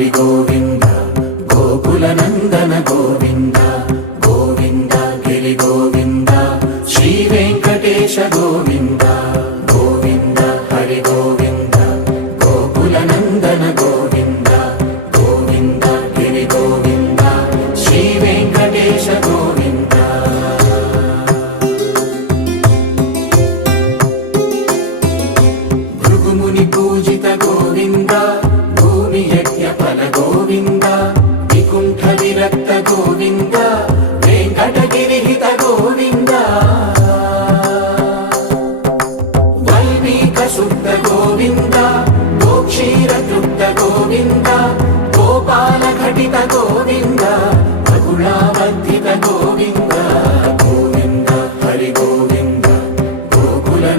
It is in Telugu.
హరి గోవింద గోకుల నందన గోవింద గోవింద గిరి గోవింద శ్రీ వెంకటేశ గోవింద గోవింద హరి గోవింద గోకుల నందన గోవింద గోవింద గిరి గోవింద శ్రీ వెంకటేశ గోవింద భృగుముని పూజిత గోవింద భూమి యజ్ఞ ఫల గోవింద వికుంఠ విరక్త గోవింద వెంకటగిరిహిత గోవింద వల్మీక శుద్ధ గోవింద గోక్షీర తృప్త గోవింద గోపాల ఘటిత గోవింద బహుళావర్ధిత గోవింద